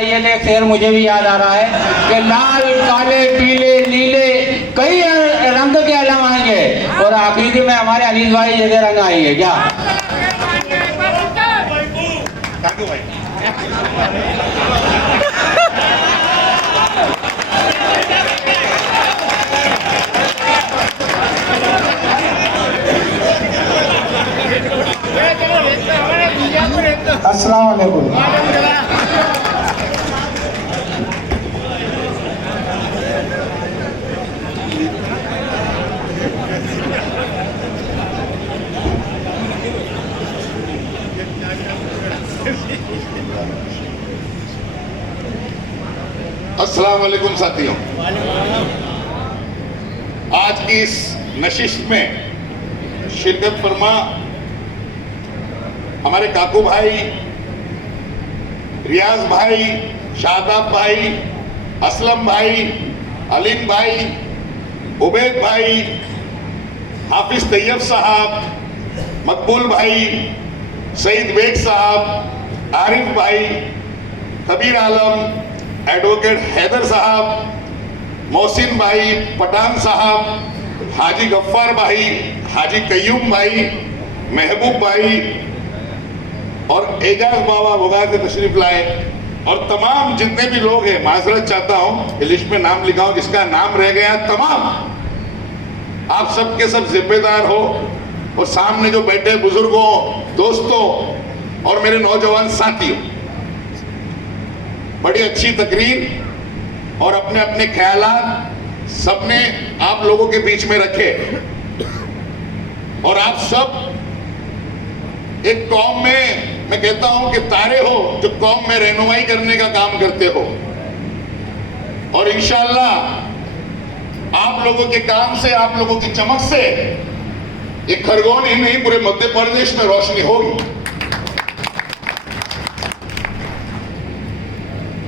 ये एक शेर मुझे भी याद आ रहा है कि लाल काले पीले नीले कई रंग के अलम आएंगे और आखिरी में हमारे अनीस भाई जैसे रंग आएंगे क्या? अस्सलाम वालेकुम। अस्सलाम वालेकुम साथियों, आज की इस नशिस्त में शिरकत फरमा हमारे काकू भाई, रियाज भाई, शादाब भाई, असलम भाई, अलीम भाई, उबैद भाई, हाफिज तैयब साहब, मकबूल भाई, सईद बेग साहब, आरिफ भाई, कबीर आलम, एडवोकेट हैदर साहब, मोहसिन भाई, पठान साहब, हाजी गफ्फार भाई, हाजी कयूम भाई, महबूब भाई और एजाज बाबा भोगा से तशरीफ लाए और तमाम जितने भी लोग हैं, माजरत चाहता हूं लिस्ट में नाम लिखा हूं, जिसका नाम रह गया तमाम, आप सब के सब जिम्मेदार हो और सामने जो बैठे बुजुर्गों, दोस्तों और मेरे नौजवान साथियों, बड़ी अच्छी तकरीर और अपने अपने ख्यालात सबने आप लोगों के बीच में रखे और आप सब एक कौम में, मैं कहता हूं कि तारे हो जो कौम में रहनुमाई करने का काम करते हो और इंशाअल्लाह आप लोगों के काम से, आप लोगों की चमक से एक खरगोन ही नहीं पूरे मध्य प्रदेश में रोशनी होगी।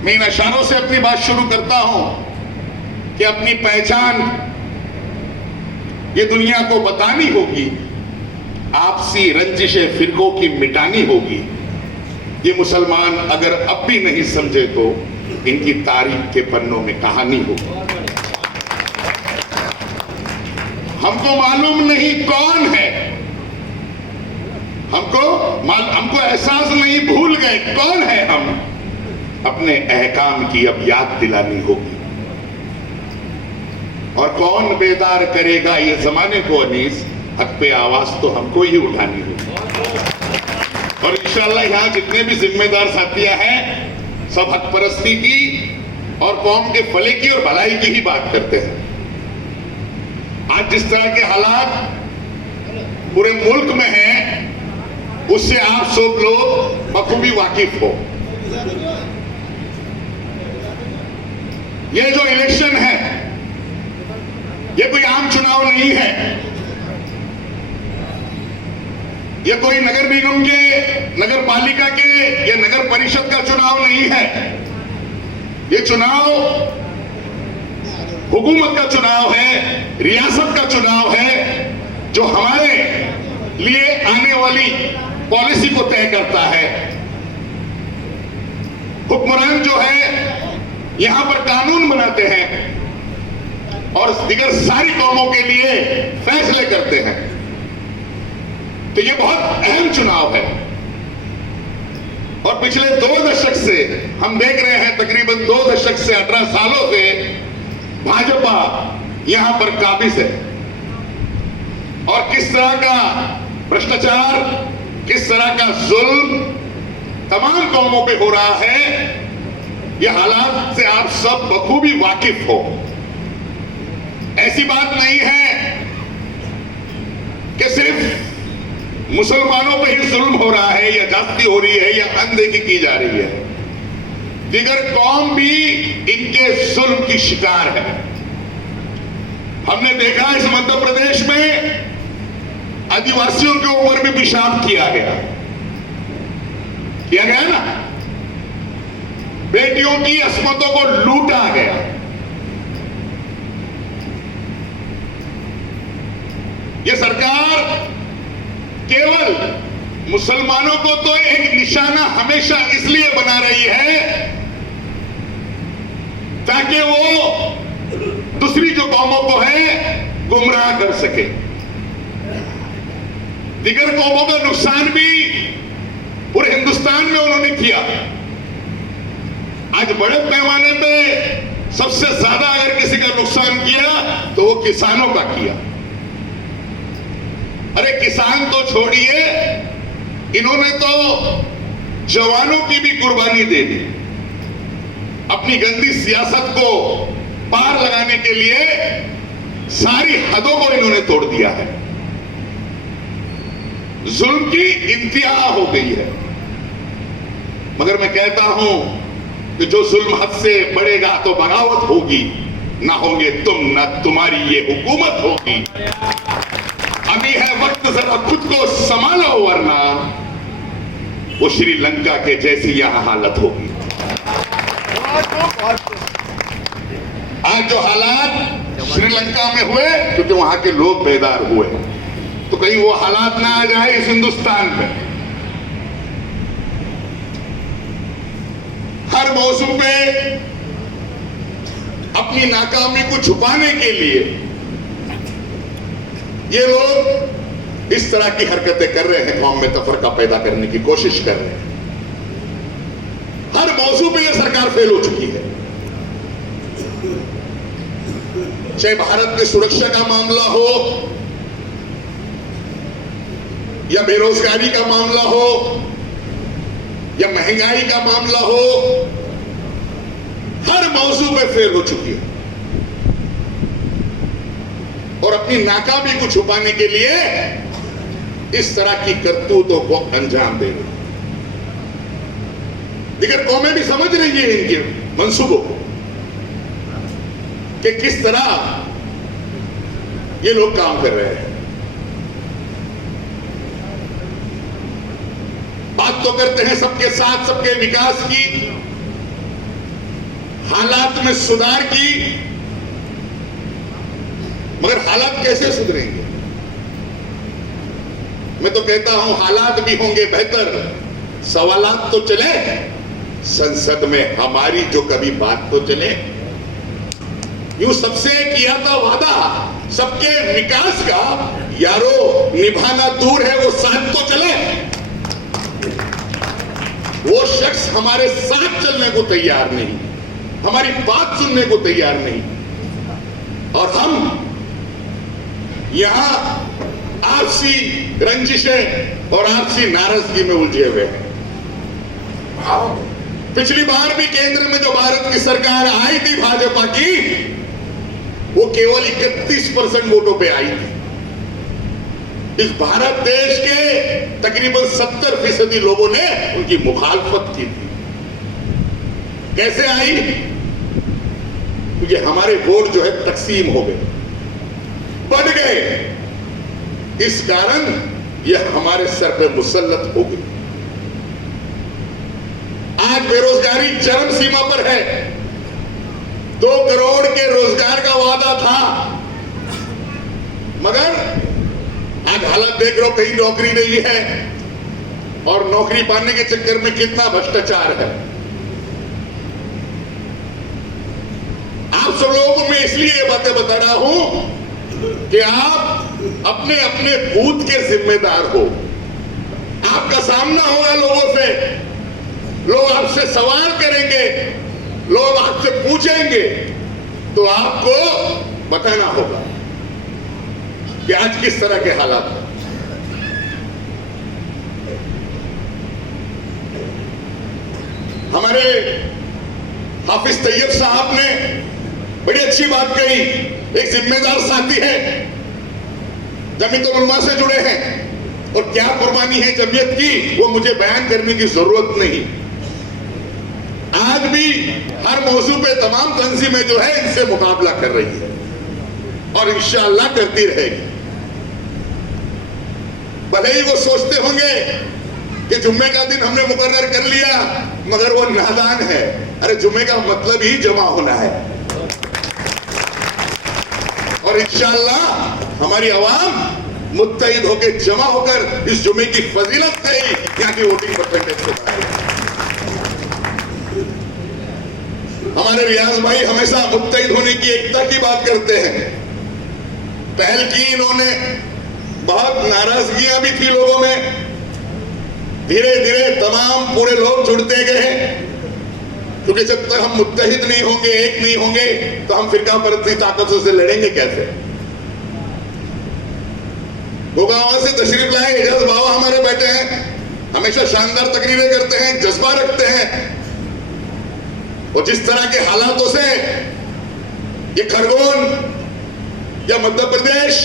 मैं इन इशारों से अपनी बात शुरू करता हूं कि अपनी पहचान ये दुनिया को बतानी होगी, आपसी रंजिशे फिरकों की मिटानी होगी। ये मुसलमान अगर अब भी नहीं समझे तो इनकी तारीख के पन्नों में कहानी होगी। हमको मालूम नहीं कौन है, हमको एहसास नहीं, भूल गए कौन है हम, अपने अहकाम की अब याद दिलानी होगी। और कौन बेदार करेगा ये जमाने को अनीस, हक पे आवाज तो हमको ही उठानी होगी। और इंशाअल्लाह यहाँ जितने भी जिम्मेदार साथियां हैं सब हक परस्ती की और कौम के भले की और भलाई की ही बात करते हैं। आज जिस तरह के हालात पूरे मुल्क में हैं उससे आप सब लोग बखूबी वाकिफ हो। ये जो इलेक्शन है ये कोई आम चुनाव नहीं है, ये कोई नगर निगम के, नगर पालिका के या नगर परिषद का चुनाव नहीं है। ये चुनाव हुकूमत का चुनाव है, रियासत का चुनाव है जो हमारे लिए आने वाली पॉलिसी को तय करता है। हुक्मरान जो है यहां पर कानून बनाते हैं और दिगर सारी कौमों के लिए फैसले करते हैं। तो ये बहुत अहम चुनाव है और पिछले 2 दशक से हम देख रहे हैं, तकरीबन 2 दशक से 18 सालों से भाजपा यहां पर काबिज है और किस तरह का भ्रष्टाचार, किस तरह का जुल्म तमाम कौमों पे हो रहा है, ये हालात से आप सब बखूबी वाकिफ हो। ऐसी बात नहीं है कि सिर्फ मुसलमानों पे ही जुल्म हो रहा है या जाती हो रही है या अनदेखी की जा रही है, दिगर कौम भी इनके जुल्म की शिकार है। हमने देखा इस मध्य प्रदेश में आदिवासियों के ऊपर भी पेशाब किया गया ना, बेटियों की अस्मतों को लूटा गया। ये सरकार केवल मुसलमानों को तो एक निशाना हमेशा इसलिए बना रही है ताकि वो दूसरी जो कौमों को है गुमराह कर सके। दिगर कौमों का नुकसान भी पूरे हिंदुस्तान में उन्होंने किया। आज बड़े पैमाने पे सबसे ज्यादा अगर किसी का नुकसान किया तो वो किसानों का किया। अरे किसान तो छोड़िए, इन्होंने तो जवानों की भी कुर्बानी दे दी। अपनी गंदी सियासत को पार लगाने के लिए सारी हदों को इन्होंने तोड़ दिया है। जुल्म की इंतहा हो गई है। मगर मैं कहता हूं कि जो जुल्म हद से बढ़ेगा तो बगावत होगी, ना होंगे तुम ना तुम्हारी ये हुकूमत होगी। अभी है वक्त, जरा खुद को संभालो वरना वो श्रीलंका के जैसी यहां हालत होगी। आज जो हालात श्रीलंका में हुए क्योंकि वहां के लोग बेदार हुए, तो कहीं वो हालात ना आ जाए इस हिंदुस्तान में। हर मौसम पे अपनी नाकामी को छुपाने के लिए ये लोग इस तरह की हरकतें कर रहे हैं, कौम में तफरका पैदा करने की कोशिश कर रहे हैं। हर मौजू पे ये सरकार फेल हो चुकी है। चाहे भारत में सुरक्षा का मामला हो या बेरोजगारी का मामला हो या महंगाई का मामला हो, हर मौजू पे फेल हो चुकी है और अपनी नाकामी को छुपाने के लिए इस तरह की करतूतों को अंजाम दे रही। दिगर कौमें भी समझ रही है इनके मंसूबों को कि किस तरह ये लोग काम कर रहे हैं। बात तो करते हैं सबके साथ सबके विकास की, हालात में सुधार की, मगर हालात कैसे सुधरेंगे? मैं तो कहता हूं हालात भी होंगे बेहतर, सवालात तो चले संसद में हमारी, जो कभी बात तो चले। यूं सबसे किया था वादा सबके विकास का, यारो निभाना दूर है, वो साथ तो चले। वो शख्स हमारे साथ चलने को तैयार नहीं, हमारी बात सुनने को तैयार नहीं, और हम यहां आपसी रंजिशें और आपसी नाराजगी में उलझे हुए हैं। पिछली बार भी केंद्र में जो भारत की सरकार आई थी भाजपा की, वो केवल 31% वोटों पे आई थी। इस भारत देश के तकरीबन 70% लोगों ने उनकी मुखालफत की थी। कैसे आई? क्योंकि हमारे वोट जो है तकसीम हो गए, बढ़ गए, इस कारण यह हमारे सर पे मुसल्लत हो गई। आज बेरोजगारी चरम सीमा पर है। 2 करोड़ के रोजगार का वादा था, मगर आज हालत देख रहे हो, कहीं नौकरी नहीं है, और नौकरी पाने के चक्कर में कितना भ्रष्टाचार है। आप सब लोगों को मैं इसलिए ये बातें बता रहा हूं कि आप अपने अपने बूथ के जिम्मेदार हो। आपका सामना होगा लोगों से, लोग आपसे सवाल करेंगे, लोग आपसे पूछेंगे, तो आपको बताना होगा कि आज किस तरह के हालात हैं। हमारे हाफिज तैयब साहब ने बड़ी अच्छी बात कही। एक जिम्मेदार साथी है, जमीयतुल उलमा से जुड़े हैं, और क्या कुर्बानी है जमीयत की वो मुझे बयान करने की जरूरत नहीं। आज भी हर मौजू पे तमाम तंजीमें जो है इनसे मुकाबला कर रही है और इंशाअल्लाह करती रहेगी। भले ही वो सोचते होंगे कि जुम्मे का दिन हमने मुकर्रर कर लिया, मगर वो नादान है। अरे जुम्मे का मतलब ही जमा होना है, और इंशाअल्लाह हमारी आवाम मुत्तहिद होकर जमा होकर इस जुम्मे की फजीलत से ही यहाँ की वोटिंग परसेंटेज को बढ़ाएगी। हमारे रियाज भाई हमेशा मुत्तहिद होने की, एकता की बात करते हैं। पहल की इन्होंने, बहुत नाराजगियां भी थी लोगों में, धीरे धीरे तमाम पूरे लोग जुड़ते गए, क्योंकि जब तक हम मुत्तहिद नहीं होंगे, एक नहीं होंगे, तो हम फिरका परस्ती ताकतों से लड़ेंगे कैसे। गुड़गांव से तशरीफ लाए एजाज बाबा हमारे बैठे हैं, हमेशा शानदार तकरीरें करते हैं, जज्बा रखते हैं, और जिस तरह के हालातों से ये खरगोन या मध्य प्रदेश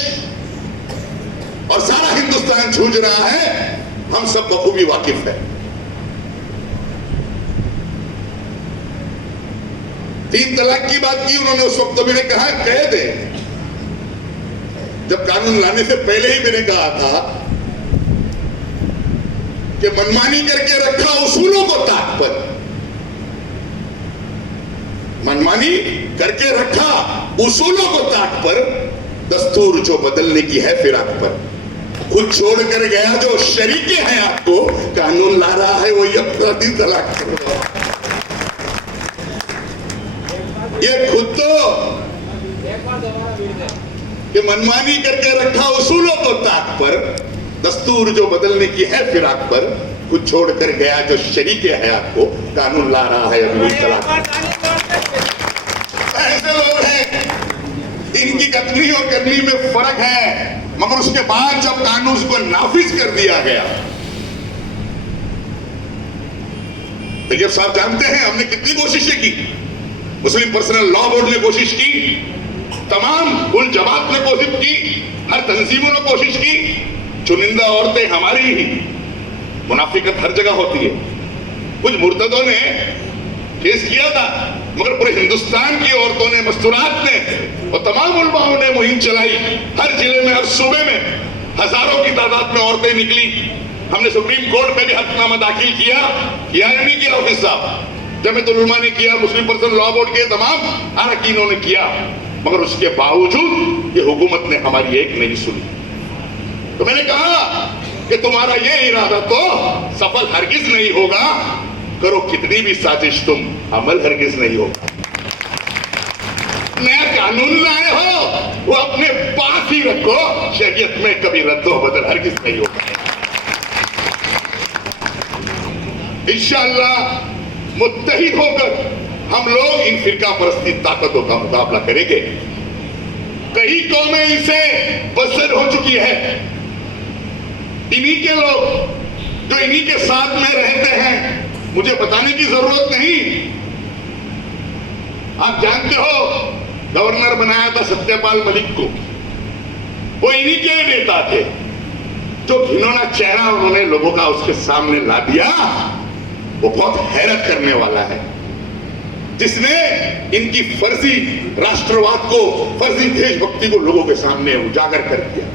और सारा हिंदुस्तान जूझ रहा है, हम सब बखूबी वाकिफ है। 3 तलाक की बात की उन्होंने, उस वक्त तो मैंने कहा कह दे, जब कानून लाने से पहले ही मैंने कहा था कि मनमानी करके रखा उसूलों को ताक पर, मनमानी करके रखा उसूलों को ताक पर, दस्तूर जो बदलने की है फिराक पर, खुद छोड़ कर गया जो शरीके हैं आपको, कानून ला रहा है वो यह तलाक कर रहा है। ये खुद तो कि मनमानी करके रखा उसूलों को ताक पर, दस्तूर जो बदलने की है फिराक पर, खुद छोड़ कर गया जो शरीके है आपको, कानून ला रहा है अभी तलाक। ऐसे लोग हैं, इनकी कथनी और करनी में फर्क है, मगर उसके बाद जब कानून को नाफिज कर दिया गया, तैयब साहब जानते हैं हमने कितनी कोशिशें की, मुस्लिम पर्सनल लॉ बोर्ड ने कोशिश की, तमाम कुल जमात ने कोशिश की, हर तंजीमों ने कोशिश की, चुनिंदा औरतें हमारी ही, मुनाफिकत हर जगह होती है, कुछ मुर्तदों ने केस किया था, मगर पूरे हिंदुस्तान की औरतों ने, मस्तूरात ने और तमाम उलमाओं ने मुहिम चलाई, हर जिले में, हर सूबे में हजारों की तादाद में औरतें निकली। हमने सुप्रीम कोर्ट में भी हल्फनामा दाखिल किया या नहीं किया ऑफिस साहब, जमीयतुल उलमा ने किया, मुस्लिम पर्सनल लॉ बोर्ड के तमाम अरकानों ने किया, मगर उसके बावजूद ये हुकूमत ने हमारी एक नहीं सुनी। तो मैंने कहा कि तुम्हारा ये इरादा तो सफल हरगिज नहीं होगा, करो कितनी भी साजिश तुम, अमल हरगिज नहीं होगा। नया कानून लाए हो वो अपने पास ही रखो, शरीयत में कभी रद्दो बदल हरगिज नहीं होगा। इंशाअल्लाह मुत्तहिद होकर हम लोग इन फिरका परस्ती ताकतों का मुकाबला करेंगे। कई कौमें इनसे बसर हो चुकी है, इन्हीं के लोग जो इन्हीं के साथ में रहते हैं, मुझे बताने की जरूरत नहीं। आप जानते हो गवर्नर बनाया था सत्यपाल मलिक को, वो इन्हीं के नेता थे। जो घिनौना चेहरा उन्होंने लोगों का उसके सामने ला दिया, वो बहुत हैरत करने वाला है, जिसने इनकी फर्जी राष्ट्रवाद को, फर्जी देशभक्ति को लोगों के सामने उजागर कर दिया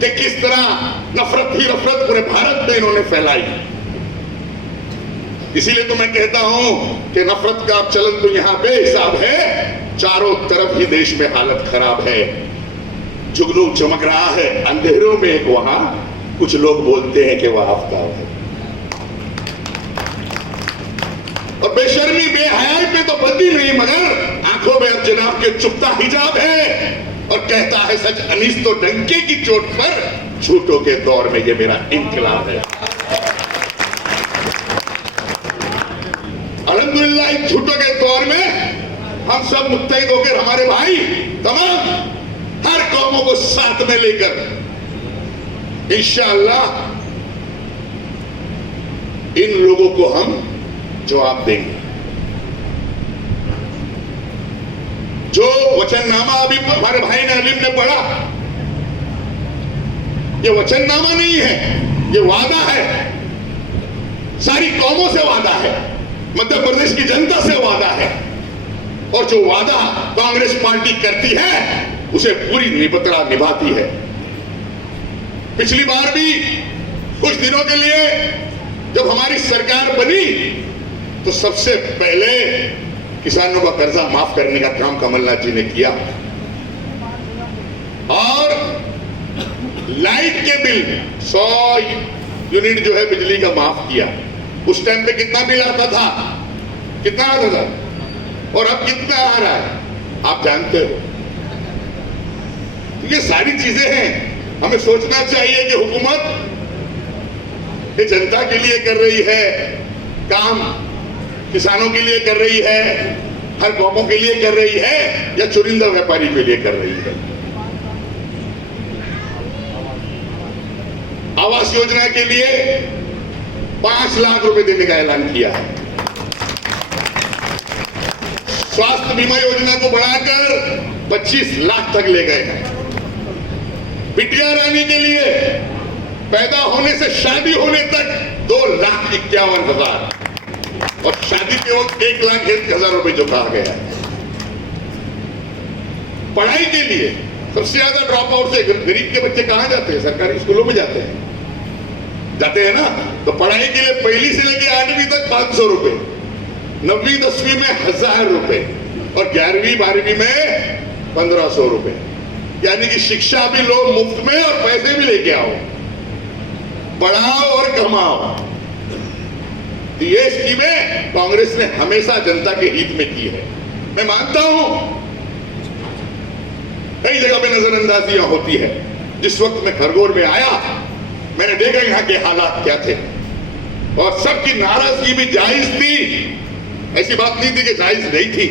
कि किस तरह नफरत ही नफरत पूरे भारत में इन्होंने फैलाई। इसीलिए तो मैं कहता हूं कि नफरत का चलन तो यहां बेहिसाब है, चारों तरफ ही देश में हालत खराब है, जुगनू चमक रहा है अंधेरों में एक वहां, कुछ लोग बोलते हैं कि वह आफ्ताब है। और बेशर्मी बेहयाई पे तो बदी नहीं, मगर आंखों में अब जनाब के चुपता हिजाब है, और कहता है सच अनीस तो डंके की चोट पर, झूठों के दौर में ये मेरा इनकलाब है। अल्हम्दुलिल्लाह इन झूठों के दौर में हम सब मुत्तहिद होकर, हमारे भाई तमाम हर कौमों को साथ में लेकर इंशाअल्लाह इन लोगों को हम जवाब देंगे। जो वचननामा अभी हमारे भाई ने अलीम ने पढ़ा, ये वचननामा नहीं है, ये वादा है, सारी कौमों से वादा है, मध्य प्रदेश की जनता से वादा है, और जो वादा कांग्रेस पार्टी करती है उसे पूरी निबतरा निभाती है। पिछली बार भी कुछ दिनों के लिए जब हमारी सरकार बनी तो सबसे पहले किसानों का कर्जा माफ करने का काम कमलनाथ जी ने किया, और लाइट के बिल 100 यूनिट जो है बिजली का माफ किया। उस टाइम पे कितना बिल आता था, कितना आता था और अब कितना आ रहा है आप जानते हो। तो ये सारी चीजें हैं, हमें सोचना चाहिए कि हुकूमत ये जनता के लिए कर रही है काम, किसानों के लिए कर रही है, हर कौमों के लिए कर रही है, या चुनिंदा व्यापारी के लिए कर रही है। आवास योजना के लिए 5 लाख रुपए देने का ऐलान किया है। स्वास्थ्य बीमा योजना को बढ़ाकर 25 लाख तक ले गए हैं। बिटिया रानी के लिए पैदा होने से शादी होने तक 2,51,000 और शादी के वक्त 1,01,000 रुपए जो कहा गया है। पढ़ाई के लिए सबसे ज्यादा ड्रॉप आउट से गरीब के बच्चे कहां जाते हैं? सरकारी स्कूलों में जाते हैं ना। तो पढ़ाई के लिए पहली से लेकर 8वीं तक 500 रुपए, 9वीं 10वीं में 1,000 रुपए और 11वीं 12वीं में 1,500 रुपए। यानी कि शिक्षा भी लो मुफ्त में और पैसे भी लेके आओ, पढ़ाओ और कमाओ। तो ये स्कीमें कांग्रेस ने हमेशा जनता के हित में की है। मैं मानता हूं कई जगह पे नजरअंदाजियां होती है। जिस वक्त मैं खरगोन में आया, मैंने देखा यहाँ के हालात क्या थे और सबकी नाराजगी भी जायज थी। ऐसी बात नहीं थी कि जायज नहीं थी,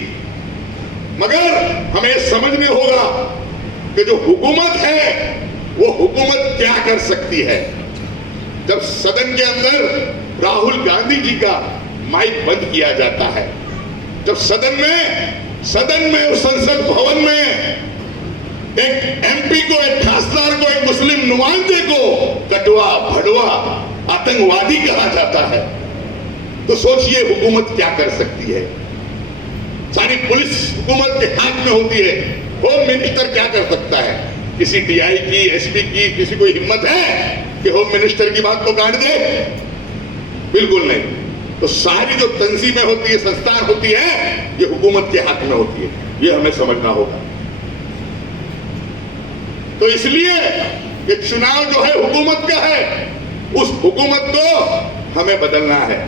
मगर हमें समझने होगा कि जो हुकूमत है वो हुकूमत क्या कर सकती है। जब सदन के अंदर राहुल गांधी जी का माइक बंद किया जाता है, जब सदन में उस संसद भवन में एक एमपी को, एक खासदार को, एक मुस्लिम नुमाइंदे को कटवा भड़वा आतंकवादी कहा जाता है, तो सोचिए हुकूमत क्या कर सकती है। सारी पुलिस हुकूमत के हाथ में होती है। होम मिनिस्टर क्या कर सकता है? किसी टीआई की, एसपी की किसी को हिम्मत है कि होम मिनिस्टर की बात को काट दे? बिल्कुल नहीं। तो सारी जो तंजीमें होती है, संस्थान होती है, ये हुकूमत के हाथ में होती है। ये हमें समझना होगा। तो इसलिए ये चुनाव जो है हुकूमत का है, उस हुकूमत को हमें बदलना है।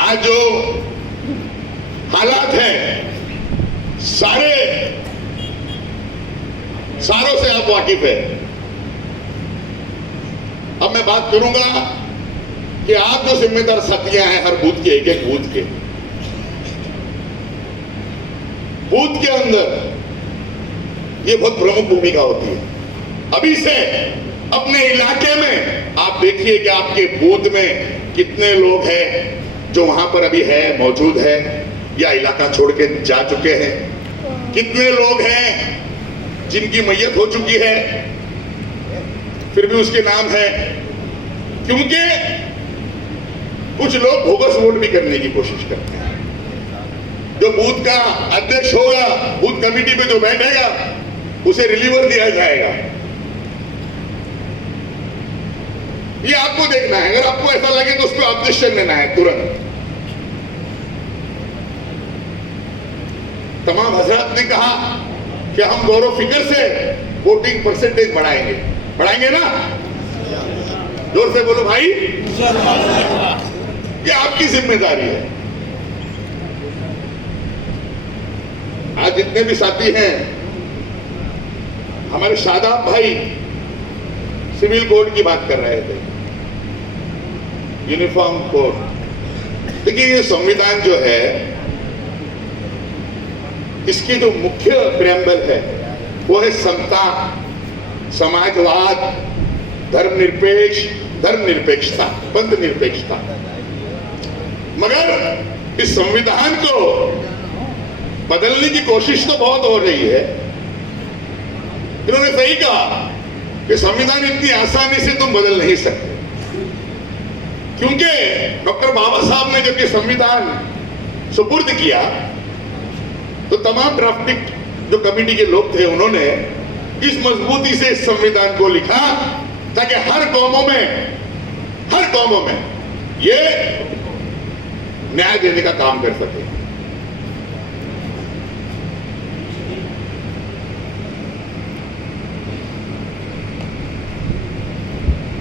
आज जो हालात हैं सारों से आप वाकिफ है। अब मैं बात करूंगा कि आप जो जिम्मेदार साथियां हैं हर बूथ के, एक बूथ के अंदर ये बहुत प्रमुख भूमिका होती है। अभी से अपने इलाके में आप देखिए कि आपके बूथ में कितने लोग हैं जो वहां पर अभी है, मौजूद है या इलाका छोड़ के जा चुके हैं। कितने लोग हैं जिनकी मैयत हो चुकी है, फिर भी उसके नाम है, क्योंकि कुछ लोग बोगस वोट भी करने की कोशिश करते हैं। जो बूथ का अध्यक्ष होगा, बूथ कमेटी पे जो बैठेगा, उसे रिलीवर दिया जाएगा। ये आपको देखना है। अगर आपको ऐसा लगे तो उस पर ऑब्जेक्शन लेना है तुरंत। तमाम हजरात ने कहा कि हम गौरव फिकर से वोटिंग परसेंटेज बढ़ाएंगे ना? जोर से बोलो भाई। ये आपकी जिम्मेदारी है। आज जितने भी साथी हैं, हमारे शादाब भाई सिविल कोड की बात कर रहे थे, यूनिफॉर्म कोड। देखिए ये संविधान जो है, इसकी जो मुख्य प्रेम्बल है वो है समता, समाजवाद, धर्मनिरपेक्षता, पंथ निरपेक्षता। मगर इस संविधान को बदलने की कोशिश तो बहुत हो रही है। इन्होंने सही कहा कि संविधान इतनी आसानी से तुम बदल नहीं सकते, क्योंकि डॉक्टर बाबा साहब ने जब ये संविधान सुपुर्द किया तो तमाम ड्राफ्टिंग जो कमेटी के लोग थे, उन्होंने इस मजबूती से इस संविधान को लिखा ताकि हर कौमों में ये न्याय देने का काम कर सके।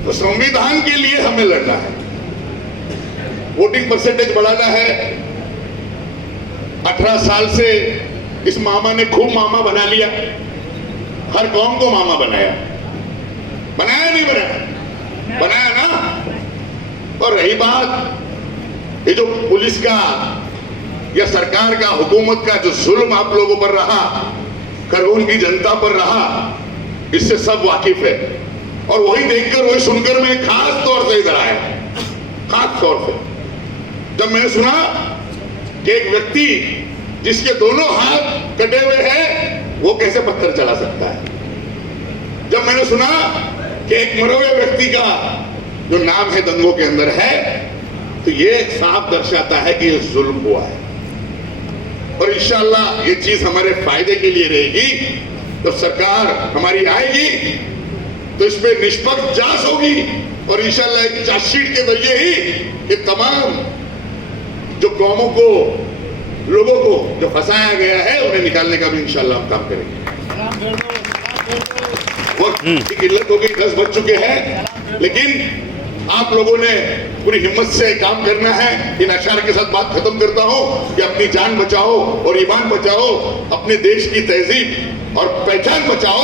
तो संविधान के लिए हमें लड़ना है। वोटिंग परसेंटेज बढ़ाना है। 18 साल से इस मामा ने खूब मामा बना लिया, हर कौम को मामा बनाया। बनाया नहीं बनाया? बनाया ना। और रही बात ये जो पुलिस का या सरकार का, हुकूमत का जो जुल्म आप लोगों पर रहा, कानून की जनता पर रहा, इससे सब वाकिफ है। और वही देखकर, वही सुनकर मैं खास तौर से इधर आया। खास तौर से जब मैंने सुना कि एक व्यक्ति जिसके दोनों हाथ कटे हुए हैं वो कैसे पत्थर चला सकता है, जब मैंने सुना कि एक मरे हुए व्यक्ति का जो नाम है दंगों के अंदर है, तो ये साफ दर्शाता है कि ये जुल्म हुआ है। और इंशाअल्लाह ये चीज हमारे फायदे के लिए रहेगी। तो सरकार हमारी आएगी तो इस पे निष्पक्ष जांच होगी और इंशाअल्लाह एक चार्जशीट के जरिए ही ये तमाम जो कौमों को, लोगों को जो फंसाया गया है उन्हें निकालने का भी इंशाअल्लाह हम काम करेंगे। वक्त की किल्लत हो गई, 10 बज चुके हैं, लेकिन आप लोगों ने पूरी हिम्मत से काम करना है। इन अशार के साथ बात खत्म करता हूं कि अपनी जान बचाओ और ईमान बचाओ, अपने देश की तहजीब और पहचान बचाओ,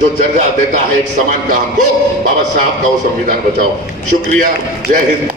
जो दर्जा देता है एक समान का हमको, बाबा साहब का वो संविधान बचाओ। शुक्रिया, जय हिंद।